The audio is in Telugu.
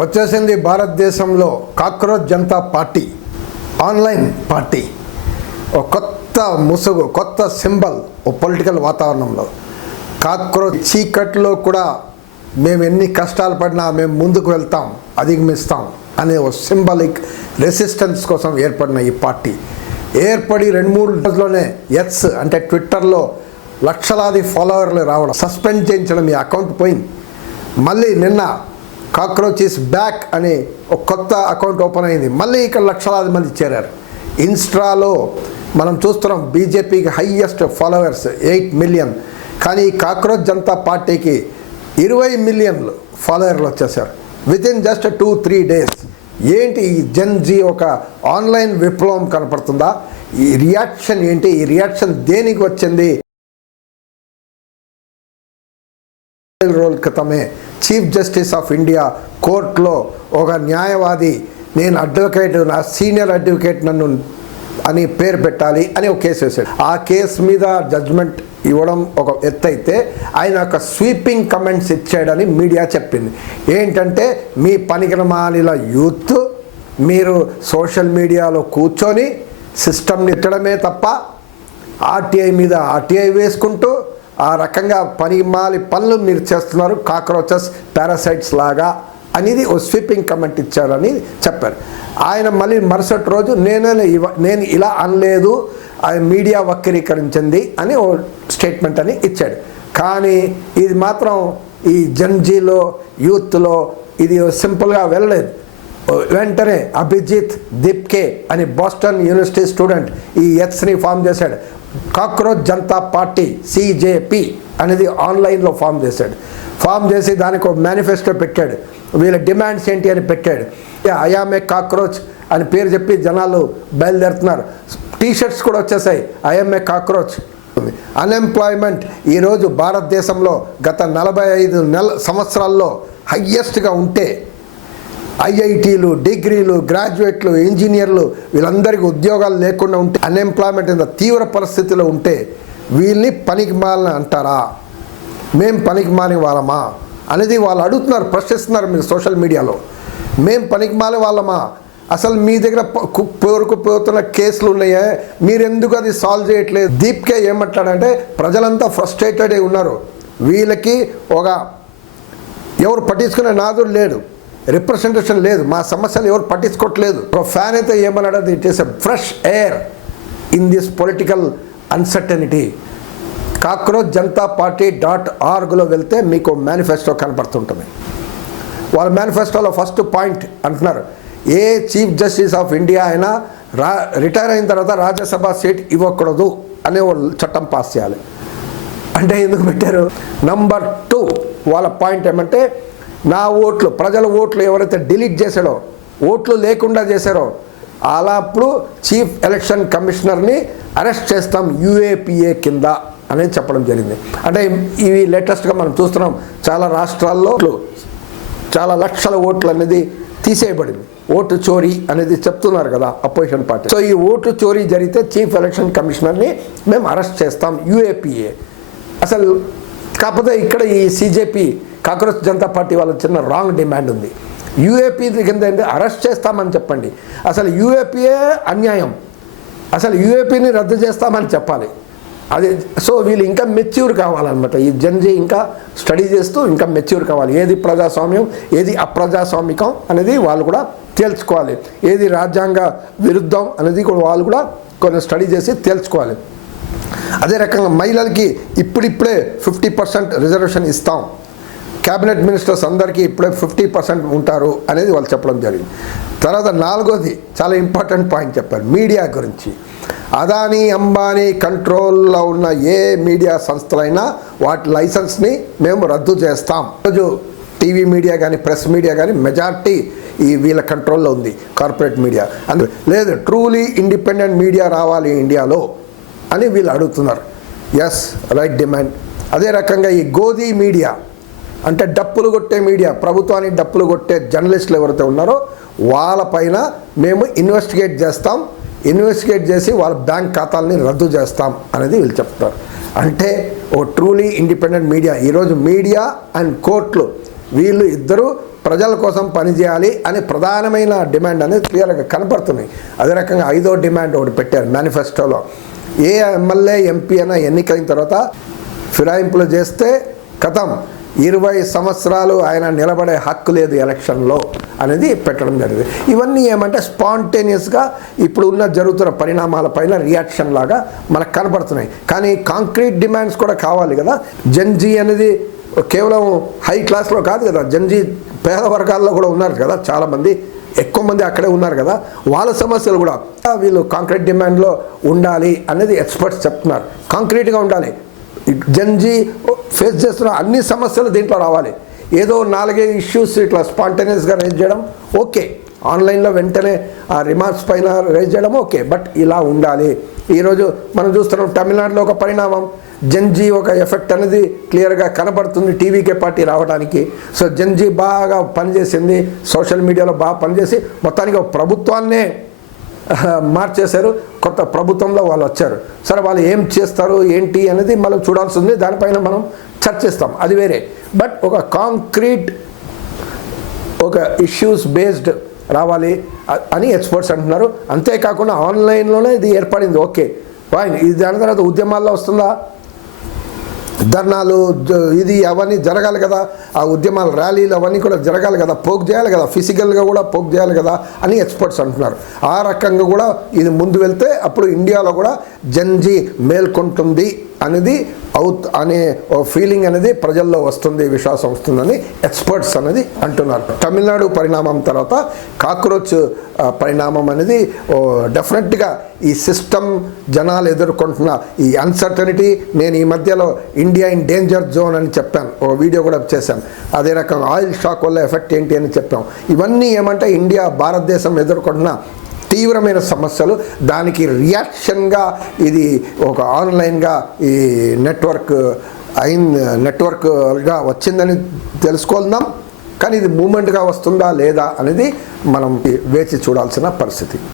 వచ్చేసింది భారతదేశంలో cockroach Janata party online party. ఒక కొత్త ముసుగు, కొత్త సింబల్ ఓ పొలిటికల్ వాతావరణంలో. కాక్రోచ్ చీకట్లో కూడా మేము ఎన్ని కష్టాలు పడినా మేము ముందుకు వెళ్తాం, అధిగమిస్తాం అనే ఓ సింబాలిక్ రెసిస్టెన్స్ కోసం ఏర్పడిన ఈ పార్టీ ఏర్పడి 2-3 రోజుల్లోనే ఎక్స్ అంటే ట్విట్టర్లో లక్షలాది ఫాలోవర్లు రావడం, సస్పెండ్ చేయించడం, ఈ అకౌంట్ పోయింది. మళ్ళీ నిన్న కాక్రోచ్ ఈస్ బ్యాక్ అని ఒక కొత్త అకౌంట్ ఓపెన్ అయింది. మళ్ళీ ఇక్కడ లక్షలాది మంది చేరారు. ఇన్స్టాలో మనం చూస్తున్నాం బీజేపీకి హైయెస్ట్ ఫాలోవర్స్ 8 మిలియన్, కానీ కాక్రోచ్ జనతా పార్టీకి 20 మిలియన్లు ఫాలోవర్లు వచ్చేసారు వితిన్ జస్ట్ 2-3 డేస్. ఏంటి ఈ జెన్ జీ ఒక ఆన్లైన్ విప్లవం కనపడుతుందా? ఈ రియాక్షన్ ఏంటి? ఈ రియాక్షన్ దేనికి వచ్చింది? రోజుల క్రితమే చీఫ్ జస్టిస్ ఆఫ్ ఇండియా కోర్టులో ఒక న్యాయవాది, నేను అడ్వకేట్, నా సీనియర్ అడ్వకేట్ నన్ను అని పేరు పెట్టాలి అని ఒక కేసు వేశాడు. ఆ కేసు మీద జడ్జ్మెంట్ ఇవ్వడం ఒక ఎత్తు అయితే, ఆయన ఒక స్వీపింగ్ కమెంట్స్ ఇచ్చాడని మీడియా చెప్పింది. ఏంటంటే, మీ పనికిమాలిన యూత్ మీరు సోషల్ మీడియాలో కూర్చొని సిస్టమ్ని ఎత్తడమే తప్ప ఆర్టీఐ మీద ఆర్టీఐ వేసుకుంటూ ఆ రకంగా పనిమాలి పనులు మీరు చేస్తున్నారు, కాక్రోచెస్ పారాసైట్స్ లాగా అనేది ఓ స్వీపింగ్ కమెంట్ ఇచ్చారని చెప్పారు. ఆయన మళ్ళీ మరుసటి రోజు నేను ఇలా అనలేదు, ఆయన మీడియా వక్రీకరించింది అని ఓ స్టేట్మెంట్ అని ఇచ్చాడు. కానీ ఇది మాత్రం ఈ జన్జీలో యూత్లో ఇది సింపుల్గా వెళ్ళలేదు. వెంటనే అభిజిత్ దీప్కే అని బోస్టన్ యూనివర్సిటీ స్టూడెంట్ ఈ ఎక్స్ని ఫామ్ చేశాడు. కాక్రోచ్ జనతా పార్టీ సిజేపి అనేది ఆన్లైన్లో ఫామ్ చేశాడు. ఫామ్ చేసి దానికి ఒక మేనిఫెస్టో పెట్టాడు. వీళ్ళ డిమాండ్స్ ఏంటి అని పెట్టాడు. ఐఆమ్ ఏ కాక్రోచ్ అని పేరు చెప్పి జనాలు బయలుదేరుతున్నారు. టీషర్ట్స్ కూడా వచ్చేసాయి, ఐఎమ్ ఏ కాక్రోచ్. అన్ఎంప్లాయ్మెంట్ ఈరోజు భారతదేశంలో గత 45 సంవత్సరాల్లో హయ్యెస్ట్గా ఉంటే, ఐఐటీలు, డిగ్రీలు, గ్రాడ్యుయేట్లు, ఇంజనీర్లు వీళ్ళందరికీ ఉద్యోగాలు లేకుండా ఉంటే, అన్ఎంప్లాయ్మెంట్ ఇంత తీవ్ర పరిస్థితిలో ఉంటే వీళ్ళని పనికి మాలని అంటారా? మేం పనికి మాని వాళ్ళమా అనేది వాళ్ళు అడుగుతున్నారు, ప్రశ్నిస్తున్నారు. మీరు సోషల్ మీడియాలో మేం పనికి మాలి వాళ్ళమా? అసలు మీ దగ్గర పేరుకుపోతున్న కేసులు ఉన్నాయే, మీరెందుకు అది సాల్వ్ చేయట్లేదు? దీప్కే ఏమంటాడంటే, ప్రజలంతా ఫ్రస్ట్రేటెడ్ అయి ఉన్నారు, వీళ్ళకి ఒక ఎవరు పట్టించుకునే నాదుడు లేడు, రిప్రజెంటేషన్ లేదు, మా సమస్యలు ఎవరు పట్టించుకోవట్లేదు. ఒక ఫ్యాన్ అయితే ఏమన్నాడు, it is a fresh air in this political uncertainty. Cockroach Janata party .orgలో వెళ్తే మీకు మేనిఫెస్టో కనపడుతుంటుంది. వాళ్ళ మేనిఫెస్టోలో ఫస్ట్ పాయింట్ అంటున్నారు, ఏ చీఫ్ జస్టిస్ ఆఫ్ ఇండియా అయినా రిటైర్ అయిన తర్వాత రాజ్యసభ సీట్ ఇవ్వకూడదు అనే చట్టం పాస్ చేయాలి. అంటే ఎందుకు పెట్టారు? నంబర్ 2 వాళ్ళ పాయింట్ ఏమంటే, నా ఓట్లు, ప్రజల ఓట్లు ఎవరైతే డిలీట్ చేశాడో, ఓట్లు లేకుండా చేశారో, అలా అప్పుడు చీఫ్ ఎలక్షన్ కమిషనర్ని అరెస్ట్ చేస్తాం UAPA కింద అనేది చెప్పడం జరిగింది. అంటే ఇవి లేటెస్ట్గా మనం చూస్తున్నాం, చాలా రాష్ట్రాల్లో చాలా లక్షల ఓట్లు అనేది తీసేయబడింది. ఓటు చోరీ అనేది చెప్తున్నారు కదా అపోజిషన్ పార్టీ. సో ఈ ఓటు చోరీ జరిగితే చీఫ్ ఎలక్షన్ కమిషనర్ని మేము అరెస్ట్ చేస్తాం UAPA. అసలు కాకపోతే ఇక్కడ ఈ CJP కాక్రోచ్ జనతా పార్టీ వాళ్ళ చిన్న రాంగ్ డిమాండ్ ఉంది. UAP కింద అరెస్ట్ చేస్తామని చెప్పండి. అసలు UAPA అన్యాయం, అసలు UAPని రద్దు చేస్తామని చెప్పాలి. అది సో వీళ్ళు ఇంకా మెచ్యూర్ కావాలన్నమాట. ఈ జన్జీ ఇంకా స్టడీ చేస్తూ ఇంకా మెచ్యూర్ కావాలి. ఏది ప్రజాస్వామ్యం, ఏది అప్రజాస్వామికం అనేది వాళ్ళు కూడా తేల్చుకోవాలి. ఏది రాజ్యాంగ విరుద్ధం అనేది కూడా వాళ్ళు కూడా కొన్ని స్టడీ చేసి తేల్చుకోవాలి. అదే రకంగా మహిళలకి ఇప్పుడిప్పుడే 50% రిజర్వేషన్ ఇస్తాం, క్యాబినెట్ మినిస్టర్స్ అందరికీ ఇప్పుడే 50% ఉంటారు అనేది వాళ్ళు చెప్పడం జరిగింది. తర్వాత 4వది చాలా ఇంపార్టెంట్ పాయింట్ చెప్పారు, మీడియా గురించి. అదానీ అంబానీ కంట్రోల్లో ఉన్న ఏ మీడియా సంస్థలైనా వాటి లైసెన్స్ని మేము రద్దు చేస్తాం. ఈరోజు టీవీ మీడియా కానీ ప్రెస్ మీడియా కానీ మెజార్టీ ఈ వీళ్ళ కంట్రోల్లో ఉంది, కార్పొరేట్ మీడియా. లేదు, ట్రూలీ ఇండిపెండెంట్ మీడియా రావాలి ఇండియాలో అని వీళ్ళు అడుగుతున్నారు. Yes, right demand. అదే రకంగా ఈ గోధీ మీడియా అంటే డప్పులు కొట్టే మీడియా, ప్రభుత్వానికి డప్పులు కొట్టే జర్నలిస్టులు ఎవరైతే ఉన్నారో వాళ్ళపైన మేము ఇన్వెస్టిగేట్ చేస్తాం, ఇన్వెస్టిగేట్ చేసి వాళ్ళ బ్యాంక్ ఖాతాలని రద్దు చేస్తాం అనేది వీళ్ళు చెప్తారు. అంటే ఓ ట్రూలీ ఇండిపెండెంట్ మీడియా. ఈరోజు మీడియా అండ్ కోర్టులు వీళ్ళు ఇద్దరు ప్రజల కోసం పనిచేయాలి అని ప్రధానమైన డిమాండ్ అనేది క్లియర్గా కనపడుతుంది. అదే రకంగా 5వ డిమాండ్ ఒకటి పెట్టారు మేనిఫెస్టోలో. ఏ ఎమ్మెల్యే ఎంపీ అయినా ఎన్నికైన తర్వాత ఫిరాయింపులు చేస్తే కథం 20 సంవత్సరాలు ఆయన నిలబడే హక్కు లేదు ఎలక్షన్లో అనేది పెట్టడం జరిగింది. ఇవన్నీ ఏమంటే స్పాంటేనియస్గా ఇప్పుడు ఉన్న జరుగుతున్న పరిణామాలపైన రియాక్షన్ లాగా మనకు కనపడుతున్నాయి. కానీ కాంక్రీట్ డిమాండ్స్ కూడా కావాలి కదా. జన్జీ అనేది కేవలం హై క్లాస్లో కాదు కదా, జన్జీ పేద వర్గాల్లో కూడా ఉన్నారు కదా, చాలామంది ఎక్కువ మంది అక్కడే ఉన్నారు కదా. వాళ్ళ సమస్యలు కూడా వీళ్ళు కాంక్రీట్ డిమాండ్లో ఉండాలి అనేది ఎక్స్పర్ట్స్ చెప్తున్నారు. కాంక్రీట్గా ఉండాలి. జన్జీ ఫేస్ చేస్తున్న అన్ని సమస్యలు దీంట్లో రావాలి. ఏదో 4-5 ఇష్యూస్ ఇట్లా స్పాంటేనియస్గా రైజ్ చేయడం ఓకే, ఆన్లైన్లో వెంటనే ఆ రిమార్క్స్ పైన రైజ్ చేయడం ఓకే, బట్ ఇలా ఉండాలి. ఈరోజు మనం చూస్తున్నాం తమిళనాడులో ఒక పరిణామం, జన్జీ ఒక ఎఫెక్ట్ అనేది క్లియర్గా కనబడుతుంది టీవీకే పార్టీ రావడానికి. సో జన్జీ బాగా పనిచేసింది, సోషల్ మీడియాలో బాగా పనిచేసి మొత్తానికి ఒక ప్రభుత్వాన్నే మార్చేశారు. కొత్త ప్రభుత్వంలో వాళ్ళు వచ్చారు. సరే వాళ్ళు ఏం చేస్తారు ఏంటి అనేది మనం చూడాల్సి ఉంది, దానిపైన మనం చర్చిస్తాం, అది వేరే. బట్ ఒక కాంక్రీట్ ఒక ఇష్యూస్ బేస్డ్ రావాలి అని ఎక్స్పర్ట్స్ అంటున్నారు. అంతేకాకుండా ఆన్లైన్లోనే ఇది ఏర్పడింది ఓకే ఫైన్. ఇది దాని తర్వాత ఉద్యమాల్లో వస్తుందా, ధర్నాలు ఇది అవన్నీ జరగాలి కదా, ఆ ఉద్యమాలు ర్యాలీలు అవన్నీ కూడా జరగాలి కదా, పోక్ చేయాలి కదా, ఫిజికల్గా కూడా పోక్ చేయాలి కదా అని ఎక్స్పర్ట్స్ అంటున్నారు. ఆ రకంగా కూడా ఇది ముందు వెళ్తే అప్పుడు ఇండియాలో కూడా జన్జీ మేల్కొంటుంది అనేది అనే ఫీలింగ్ అనేది ప్రజల్లో వస్తుంది, విశ్వాసం వస్తుందని ఎక్స్పర్ట్స్ అనేది అంటున్నారు. తమిళనాడు పరిణామం తర్వాత కాక్రోచ్ పరిణామం అనేది డెఫినెట్గా ఈ సిస్టమ్ జనాలు ఎదుర్కొంటున్న ఈ అన్సర్టనిటీ. నేను ఈ మధ్యలో ఇండియా ఇన్ డేంజర్ జోన్ అని చెప్పాను, ఓ వీడియో కూడా చేశాను. అదే రకంగా ఆయిల్ షాక్ వల్ల ఎఫెక్ట్ ఏంటి అని చెప్పాం. ఇవన్నీ ఏమంటే ఇండియా భారతదేశం ఎదుర్కొంటున్న తీవ్రమైన సమస్యలు. దానికి రియాక్షన్గా ఇది ఒక ఆన్లైన్గా ఈ నెట్వర్క్గా వచ్చిందని తెలుసుకుందాం. కానీ ఇది మూమెంట్గా వస్తుందా లేదా అనేది మనం వేచి చూడాల్సిన పరిస్థితి.